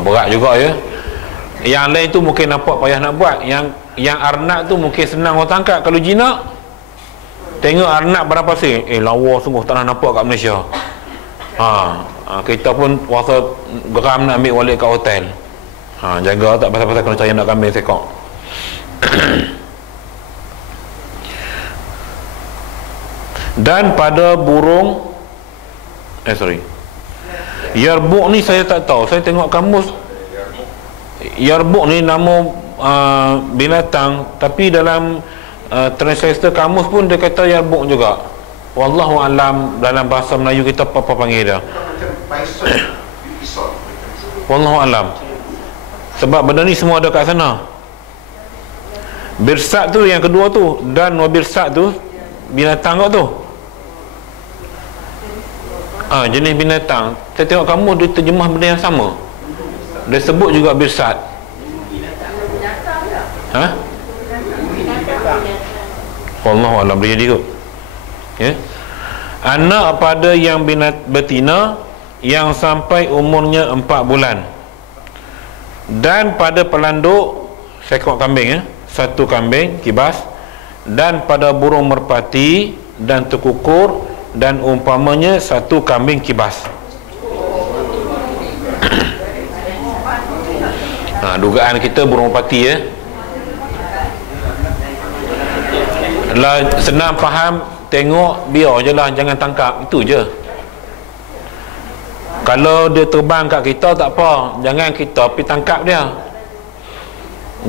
Berat juga ya. Yang lain tu mungkin nampak payah nak buat. Yang arnab tu mungkin senang orang tangkap. Kalau jinak, tengok arnab berapa sih? Lawa sungguh, tak nak nampak kat Malaysia. Kita pun puasa geram nak ambil balik kat hotel. Jaga tak pasal-pasal kena cari anak kambing sekok. Dan pada burung Yarbuk ni saya tak tahu. Saya tengok kamus, Yarbuk ni nama binatang, tapi dalam translator kamus pun dia kata Yarbuk juga. Wallahu alam, dalam bahasa Melayu kita apa panggil dia. Wallahu alam. Sebab benda ni semua ada kat sana. Birsat tu yang kedua tu, dan wabirsat tu binatang kau tu. Jenis binatang. Saya tengok kamu dia terjemah benda yang sama. Dia sebut juga birsat. Wallahu alam, dia jadi kot. Ya. Anak pada yang betina yang sampai umurnya 4 bulan. Dan pada pelanduk seekor kambing, satu kambing kibas. Dan pada burung merpati dan tekukur dan umpamanya satu kambing kibas. Dugaan kita burung merpati ya. Senang faham, tengok biar je lah, jangan tangkap, itu je. Kalau dia terbang kat kita tak apa, jangan kita pergi tangkap dia.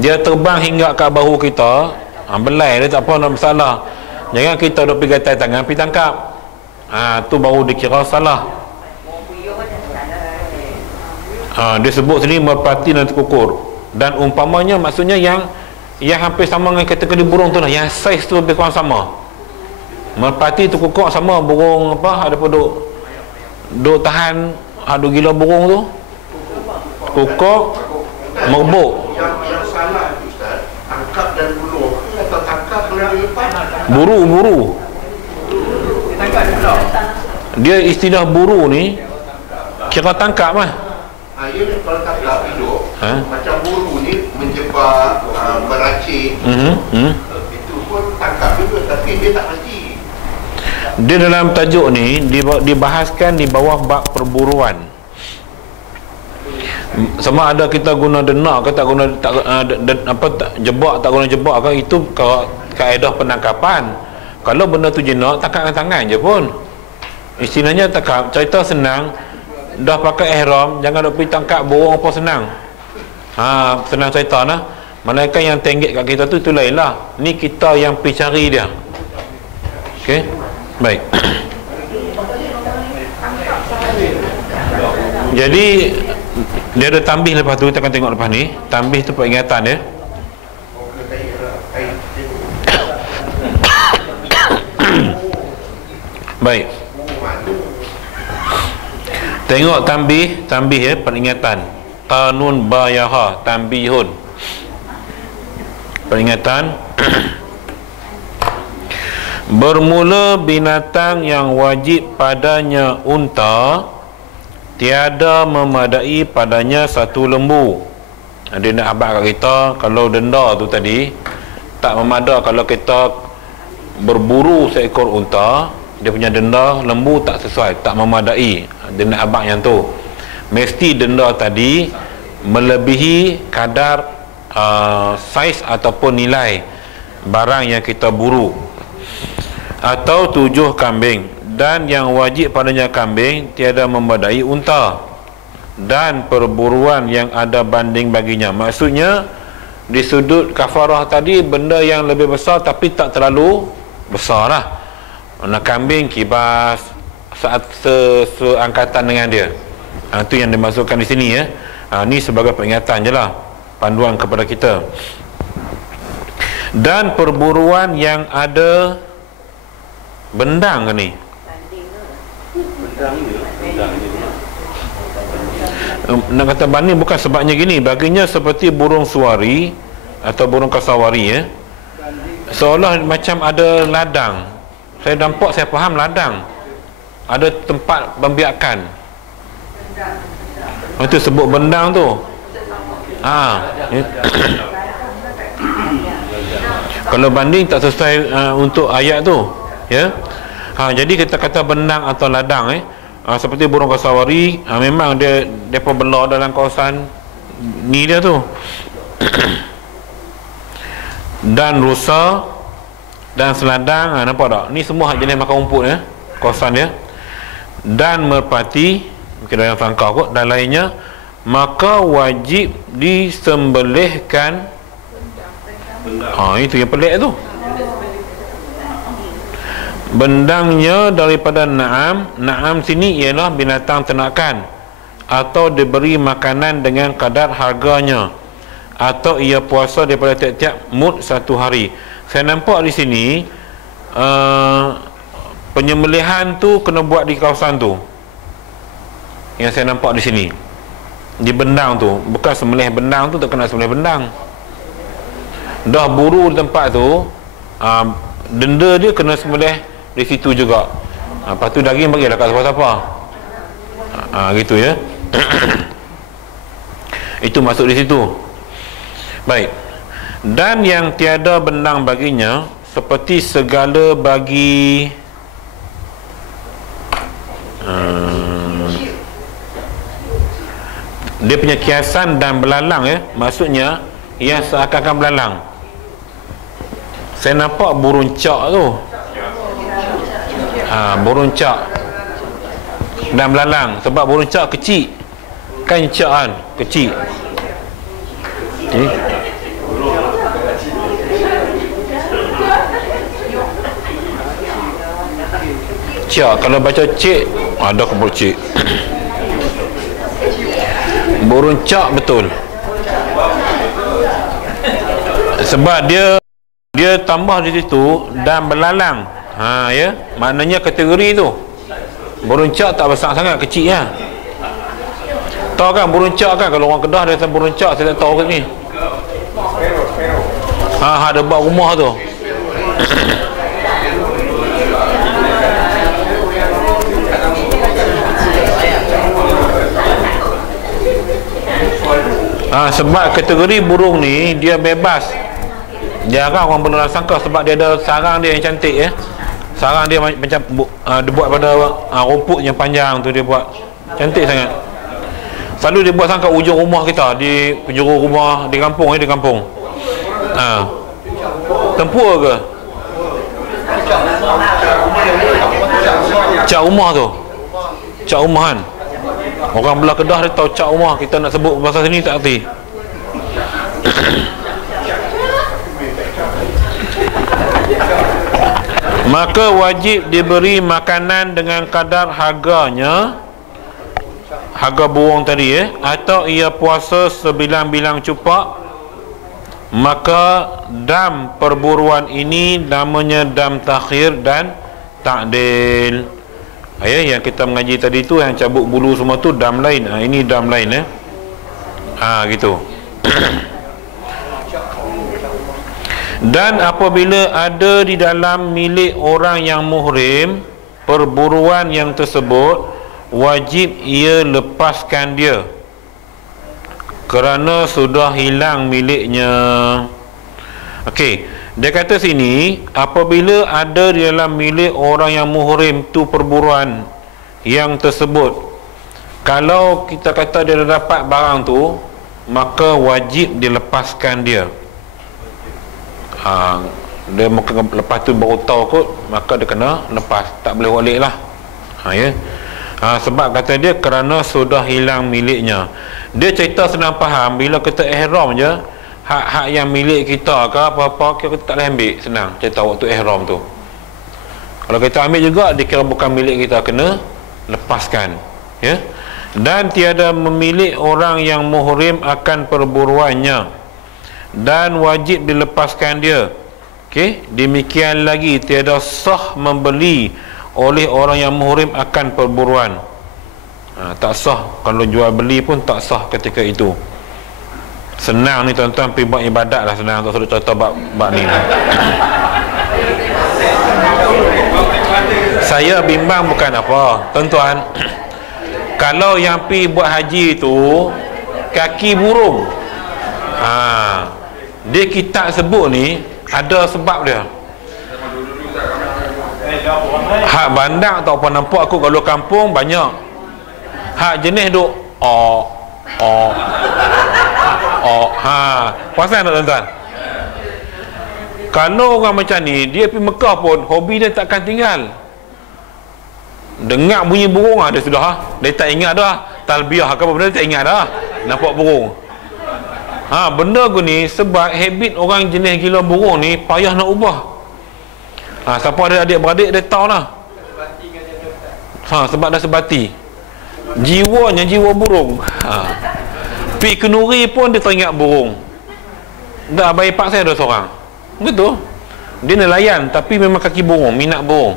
Dia terbang hingga kat bahu kita, belai dia tak apa, nak masalah. Jangan kita duk pergi gatai tangan pergi tangkap. Tu baru dikira salah. Dia sebut sini merpati dan tekukur. Dan umpamanya maksudnya yang hampir sama dengan kategori burung tu lah, yang saiz tu lebih kurang sama. Merpati tekukur sama, burung apa ada pun duk tahan, aduh gila burung tu. Kukuk, merbuk. Yang salah tu Ustaz, tangkap dan bunuh. Atau tangkap lalu lepas. Buru. Dia istilah buru ni kira tangkap lah. Ya, kalau tangkap hidup, macam buru ni menjebak, meracik. Itu pun tangkap juga, tapi dia tak mati. Dia dalam tajuk ni dibahaskan di bawah bab perburuan. Sama ada kita guna denak ke tak guna jebak tak guna jebak ke, itu kaedah penangkapan. Kalau benda tu jinak, tangkap dengan tangan je pun. Istilahnya tangkap, cerita senang, dah pakai ihram, jangan nak pergi tangkap borong apa senang. Senang cerita lah. Malaikat yang tenggek kat kita tu, itu lain lah. Ni kita yang pergi cari dia. Okey, baik. Jadi dia ada tambih lepas tu, kita akan tengok lepas ni. Tambih tu peringatan dia. Baik. Tengok tambih ya, peringatan. Tanun bayaha, tambihun. Peringatan. Bermula binatang yang wajib padanya unta, tiada memadai padanya satu lembu. Dia nak abad kat kita, kalau denda tu tadi tak memadai. Kalau kita berburu seekor unta, dia punya denda lembu tak sesuai, tak memadai. Dia nak abad yang tu, mesti denda tadi melebihi kadar saiz ataupun nilai barang yang kita buru. Atau 7 kambing, dan yang wajib padanya kambing tiada memadai unta, dan perburuan yang ada banding baginya. Maksudnya di sudut kafarah tadi, benda yang lebih besar tapi tak terlalu besar lah. Nak kambing kibas saat seangkatan dengan dia. Itu yang dimasukkan di sini ya. Ni sebagai peringatan je lah, panduan kepada kita. Dan perburuan yang ada bendang ke ni? Nak kata banding bukan sebabnya gini. Baginya seperti burung suari atau burung kasawari ya. Seolah macam ada ladang. Saya nampak, saya faham ladang, ada tempat pembiakan. Itu sebut bendang tu. Kalau banding tak sesuai untuk ayat tu ya. Jadi kita kata bendang atau ladang seperti burung kasawari, memang dia depa bela dalam kawasan ni dia tu. Dan rusa dan seladang, nampak tak? Ni semua jenis makan rumput ya, kawasan dia. Dan merpati, mungkin dalam sangka kot, dan lainnya, maka wajib disembelihkan. Itu yang pelik tu. Bendangnya daripada Na'am sini ialah binatang ternakan, atau diberi makanan dengan kadar harganya, atau ia puasa daripada tiap-tiap mud 1 hari. Saya nampak di sini penyembelihan tu kena buat di kawasan tu. Yang saya nampak di sini, di bendang tu, bukan sembelih bendang tu, tak kena sembelih bendang. Dah buru di tempat tu, denda dia kena sembelih di situ juga. Lepas tu daging bagilah kat siapa-siapa. Gitu ya. Itu masuk di situ. Baik. Dan yang tiada bendang baginya, seperti segala bagi dia punya kiasan dan belalang ya. Maksudnya yang seakan-akan belalang. Saya nampak burung cak tu. Burung cak dan belalang. Sebab burung cak kecil, kan cak kan kecil. Cak, kalau baca cik, ada kebul cik. Burung cak betul. Sebab dia tambah di situ dan belalang. Ya, maknanya kategori tu. Burung cak tak besar sangat, kecil ya. Tahu kan burung cak kan? Kalau orang Kedah dia kata burung cak, saya tak tahu kat ni. Ada buat rumah tu. Sebab kategori burung ni dia bebas. Jarang orang benar sangka, sebab dia ada sarang dia yang cantik ya. Sarang dia macam dia buat pada rumput yang panjang tu, dia buat cantik sangat. Selalu dia buat sangka ujung rumah kita, di penjuru rumah, di kampung. Tempur ke? Cat rumah tu. Cat rumahan. Orang belah Kedah dia tahu cat rumah. Kita nak sebut bahasa sini tak erti. Maka wajib diberi makanan dengan kadar harganya, harga burung tadi atau ia puasa sebilang-bilang cupak. Maka dam perburuan ini namanya dam takhir dan ta'dil. Yang kita mengaji tadi tu, yang cabut bulu semua tu dam lain. Ini dam lain gitu. Dan apabila ada di dalam milik orang yang muhrim perburuan yang tersebut, wajib ia lepaskan dia kerana sudah hilang miliknya. Okey, dia kata sini, apabila ada di dalam milik orang yang muhrim tu perburuan yang tersebut, kalau kita kata dia dah dapat barang tu, maka wajib dilepaskan dia. Dia mungkin lepas tu baru tahu kot, maka dia kena lepas, tak boleh balik lah. Sebab kata dia kerana sudah hilang miliknya. Dia cerita senang faham, bila kita ihram je, hak-hak yang milik kita ke apa-apa, kita tak boleh ambil. Senang cerita waktu ihram tu. Kalau kita ambil juga, dikira bukan milik kita, kena lepaskan. Dan tiada memilik orang yang muhrim akan perburuannya, dan wajib dilepaskan dia. Demikian lagi, tiada sah membeli oleh orang yang muhrim akan perburuan. Tak sah, kalau jual beli pun tak sah ketika itu. Senang ni tuan-tuan, pergi buat ibadat lah, senang. Tak suruh contoh bab ni. Saya bimbang bukan apa, tuan-tuan. Kalau yang pergi buat haji tu kaki burung, dia kitab sebut ni ada sebab dia. Hak bandar tak apa nampak aku kalau kampung banyak. Hak jenis duk pasal tak tuan-tuan? Kalau orang macam ni, dia pergi Mekah pun hobi dia takkan tinggal. Dengar bunyi burung dia sudah dia tak ingat dah. Talbiah ke apa benda dia tak ingat dah. Nampak burung. Benda aku ni sebab habit orang jenis gila burung ni payah nak ubah. Siapa ada adik-beradik dia tahu lah. Sebab dah sebati. Jiwanya jiwa burung. Pi kenuri pun dia teringat burung. Dah bayi pak saya ada seorang. Betul. Dia nelayan tapi memang kaki burung, minat burung.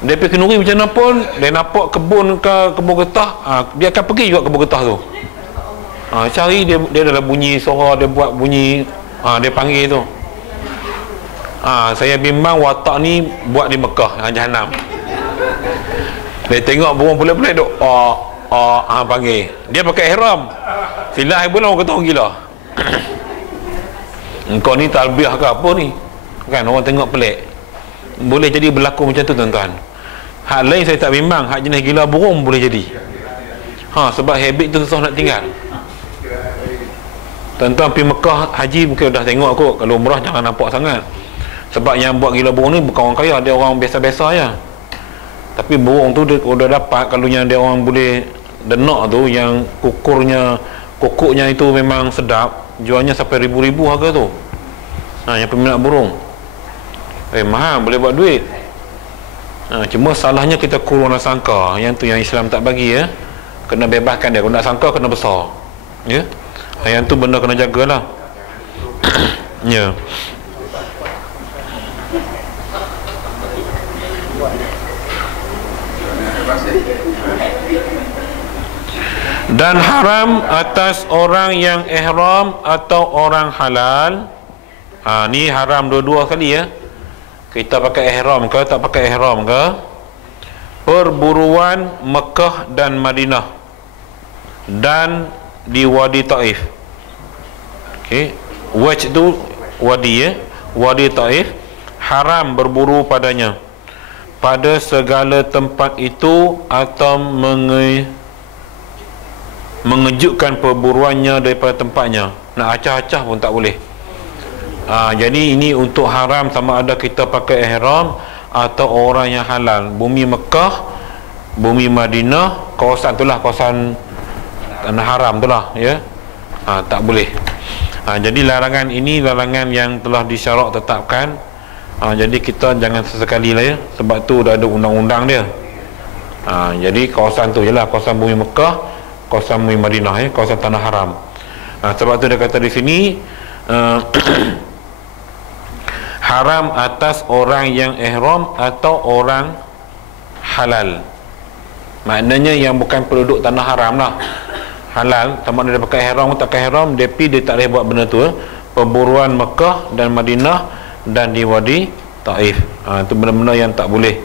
Dia pergi kenuri macam mana pun, dia nampak kebun ke kebun getah, dia akan pergi juga kebun getah tu. Cari dia dalam bunyi suara, dia buat bunyi, dia panggil tu. Saya bimbang watak ni buat di Mekah, Jahanam. Dia tengok burung pelik-pelik duk panggil. Dia pakai ihram. Silap pun orang kata orang gila. Engkau ni talbiah ke apa ni? Kan orang tengok pelik. Boleh jadi berlaku macam tu tuan-tuan. Hak lain saya tak bimbang, hak jenis gila burung boleh jadi. Sebab habit tu susah nak tinggal. Tuan-tuan pergi Mekah haji mungkin dah tengok kot. Kalau umrah jangan nampak sangat. Sebab yang buat gila burung ni bukan orang kaya, dia orang biasa-biasa je. Tapi burung tu dia udah dapat, kalau yang dia orang boleh denak tu, yang kokoknya itu memang sedap, jualnya sampai ribu-ribu harga tu. Yang peminat burung mahal, boleh buat duit. Cuma salahnya kita kurang nak sangka. Yang tu yang Islam tak bagi kena bebaskan dia. Kalau nak sangka kena besar. Yang tu benda kena jagalah. Dan haram atas orang yang ihram atau orang halal. Ni haram dua-dua kali kita pakai ihram ke tak pakai ihram ke, perburuan Mekah dan Madinah dan di Wadi Taif. Wajh tu wadi Wadi Taif, haram berburu padanya pada segala tempat itu atau mengejutkan perburuannya daripada tempatnya. Nak acah-acah pun tak boleh. Jadi ini untuk haram, sama ada kita pakai ihram atau orang yang halal. Bumi Mekah, bumi Madinah, kawasan itulah kawasan tanah haram itulah, ya. Tak boleh. Jadi larangan ini larangan yang telah disyarak tetapkan. Jadi kita jangan sesekali lah, ya, sebab tu dah ada undang-undang dia. Jadi kawasan tu je lah, kawasan bumi Mekah, kawasan bumi Madinah, ya, kawasan tanah haram. Sebab tu dia kata di sini haram atas orang yang ihram atau orang halal. Maknanya yang bukan penduduk tanah haram lah. Halal, sama ada dia pakai ihram atau tak pakai ihram, dia tak boleh buat benda tu. Perburuan Mekah dan Madinah dan di Wadi Taif. Itu benda-benda yang tak boleh.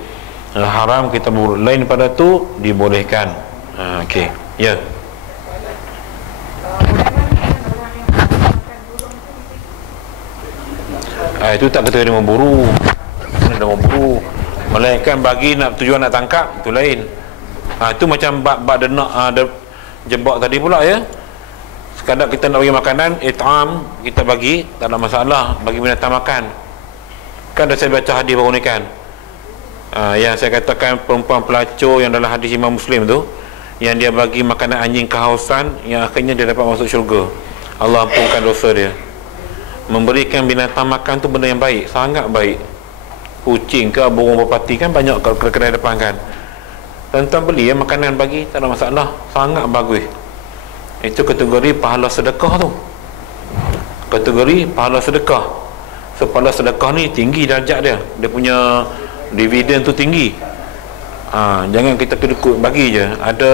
Haram kita berburu. Lain pada tu dibolehkan. Okey. Ya. Itu tak kata dia memburu. Dia memburu. Melainkan bagi nak tujuan nak tangkap, itu lain. Itu macam bab dia nak jebak tadi pula, ya. Sekadar kita nak bagi makanan, it'am kita bagi, tak ada masalah, bagi binatang makan. Kan dah saya baca hadis baru ni kan. Yang saya katakan perempuan pelacur yang dalam hadis Imam Muslim tu, yang dia bagi makanan anjing kehausan, yang akhirnya dia dapat masuk syurga. Allah ampunkan dosa dia. Memberikan binatang makan tu benda yang baik, sangat baik. Kucing ke burung merpati kan banyak kalau kedai depan kan. Tuan-tuan beli, ya, makanan bagi, tak ada masalah, sangat bagus. Itu kategori pahala sedekah tu. Kategori pahala sedekah. So pahala sedekah ni tinggi darjat dia. Dia punya dividen tu tinggi. Jangan kita kedekut bagi je. Ada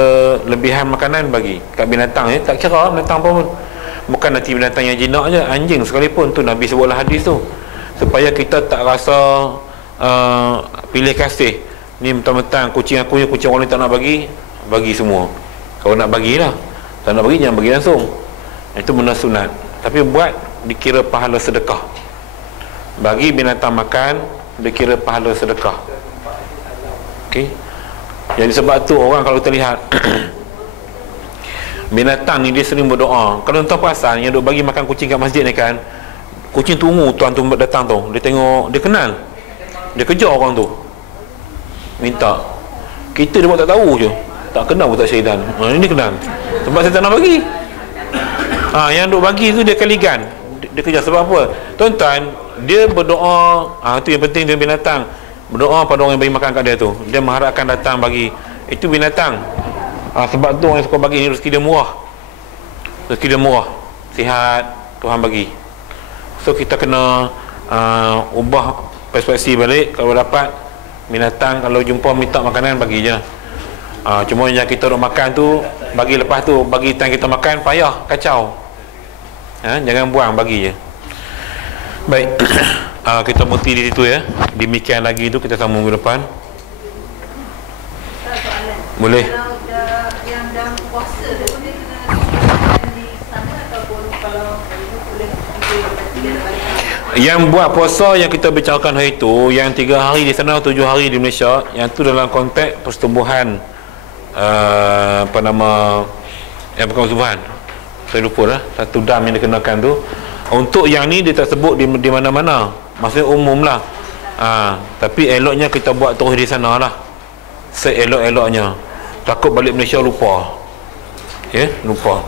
lebihan makanan bagi kat binatang, ya, tak kira binatang pun. Bukan nanti binatang yang jinak je, anjing sekalipun tu Nabi sebutlah hadis tu, supaya kita tak rasa pilih kasih. Ni mentang-mentang kucing aku, kucing orang ni tak nak bagi, bagi semua. Kalau nak bagilah, tak nak bagi jangan bagi langsung. Itu benda sunat, tapi buat dikira pahala sedekah. Bagi binatang makan dikira pahala sedekah. Okey. Jadi sebab tu orang kalau kita lihat binatang ni dia sering berdoa. Kalau tuan perasan yang duk bagi makan kucing kat masjid ni kan, kucing tunggu tuan tu datang tu, dia tengok, dia kenal, dia kejar orang tu, minta. Kita dia buat tak tahu je, tak kenal pun tak syaitan. Ini kenal sebab saya tak nak bagi. Yang duk bagi tu dia kaligan, dia kejar. Sebab apa? Tuan-tuan, dia berdoa. Tu yang penting dia binatang berdoa pada orang yang bagi makan kat dia tu, dia mengharapkan datang bagi. Itu binatang. Sebab tu orang yang suka bagi ni rezeki dia murah. Rezeki dia murah, sihat, Tuhan bagi. So kita kena ubah perspektif balik. Kalau dapat binatang, kalau jumpa minta makanan, bagi je. Cuma yang kita nak makan tu bagi, lepas tu bagi time kita makan payah, kacau. Jangan buang, bagi je. Baik. Kita berhenti di situ, ya. Demikian lagi tu kita sambung ke depan. Boleh. Yang dah puasa tu dia kena di sana ataupun kalau boleh yang buat puasa yang kita bicarakan hari itu, yang 3 hari di sana, 7 hari di Malaysia, yang tu dalam konteks persetubuhan bukan persetubuhan, saya lupa lah, satu dam yang dikenakan tu. Untuk yang ni dia tak sebut di mana-mana, maksudnya umum lah. Tapi eloknya kita buat terus di sana lah, seelok-eloknya. Takut balik Malaysia lupa, ya, lupa.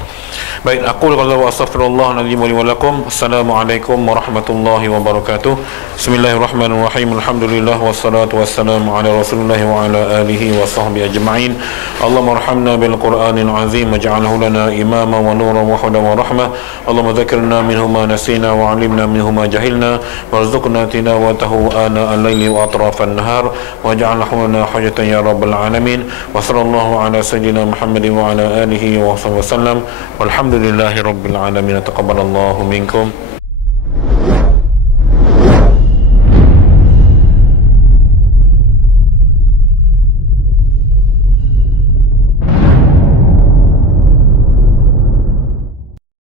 Baik, aku qala wa astaghfirullah alazim wa lakum. Assalamualaikum warahmatullahi wabarakatuh. Bismillahirrahmanirrahim. Alhamdulillah wassalatu wassalamu ala Rasulillah wa ala alihi wa sahbihi ajma'in. Allahumma arhamna bil Qur'anil azim waj'alhu lana imama wa nuran wa hudan wa rahmah. Allahumma dzakkirna minhu ma nasina wa 'allimna minhu ma jahilna warzuqna tilawatahu ana al-laili wa atrafan nahar waj'alhu lana hujjatan ya rabbal alamin. Wa sallallahu ala sayyidina Muhammadin wa ala alihi wa sahbihi wasallam. Walhamdulillahi rabbil alamin. Taqabbalallahu minkum.